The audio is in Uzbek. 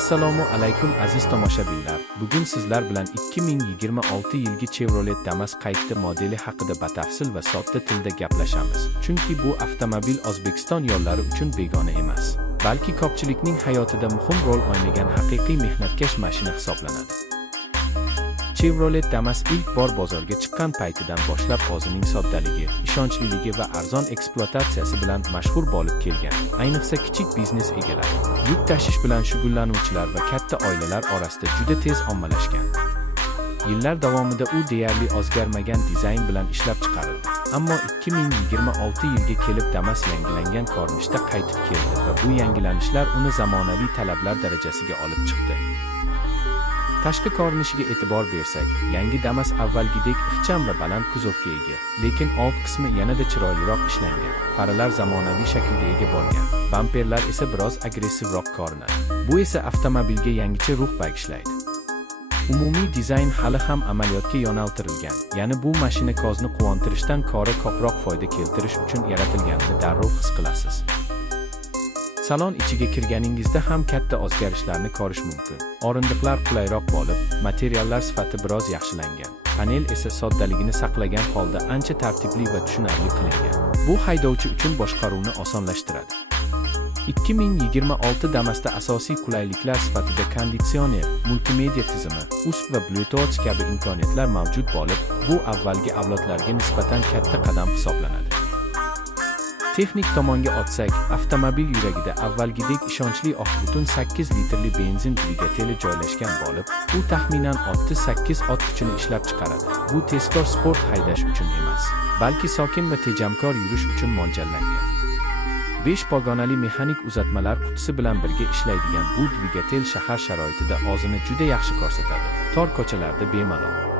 Assalomu alaykum aziz tomoshabinlar. Bugun sizlar bilan 2026 yilgi Chevrolet Damas qayta modeli haqida batafsil va sodda tilda gaplashamiz. Chunki bu avtomobil O'zbekiston yo'llari uchun begona emas, balki ko'pchilikning hayotida muhim rol o'ynagan haqiqiy mehnatkash mashina hisoblanadi. Chevrolet Damas ilk bor bozorga chiqqan paytidan boshlab o'zining soddaligi, ishonchliligi va arzon ekspluatatsiyasi bilan mashhur bo'lib kelgan. Ayniqsa kichik biznes egalari, yuk tashish bilan shug'ullanuvchilar va katta oilalar orasida juda tez ommalashgan. Yillar davomida u deyarli o'zgarmagan dizayn bilan ishlab chiqarildi. Ammo 2026 yilga kelib Damas yangilangan ko'rinishda qaytib keldi va bu yangilanishlar uni zamonaviy talablar darajasiga olib chiqdi. Tashqi ko'rinishiga e'tibor bersak, yangi Damas avvalgidek ixcham va baland kuzovga ega, lekin old qismi yanada chiroyliroq ishlangan. Faralar zamonaviy shaklga ega bo'lgan, bamperlar esa biroz agressivroq ko'rinadi. Bu esa avtomobilga yangicha ruh bag'ishlaydi. Umumiy dizayn hali ham amaliyotga yo'naltirilgan, ya'ni bu mashina ko'zni quvontirishdan ko'ra ko'proq foyda keltirish uchun yaratilganini darrov his qilasiz. Salon ichiga kirganingizda ham katta o'zgarishlarni ko'rish mumkin. O'rindiqlar qulayroq bo'lib, materiallar sifati biroz yaxshilangan. Panel esa soddaligini saqlagan holda ancha tartibli va tushunarli qilingan. Bu haydovchi uchun boshqaruvni osonlashtiradi. 2026 Damasda asosiy qulayliklar sifatida konditsioner, multimedia tizimi, USB va Bluetooth kabi imkoniyatlar mavjud bo'lib, bu avvalgi avlodlarga nisbatan katta qadam hisoblanadi. Texnik tomonga o'tsak, avtomobil yuragida avvalgidek ishonchli 6,8 litrli benzin dvigateli joylashgan bo'lib, u taxminan 68 ot kuchini ishlab chiqaradi. Bu tezkor sport haydash uchun emas, balki sokin va tejamkor yurish uchun mo'ljallangan. 5 pog'onali mexanik uzatmalar qutisi bilan birga ishlaydigan bu dvigatel shahar sharoitida o'zini juda yaxshi ko'rsatadi. Tor ko'chalarda bemalol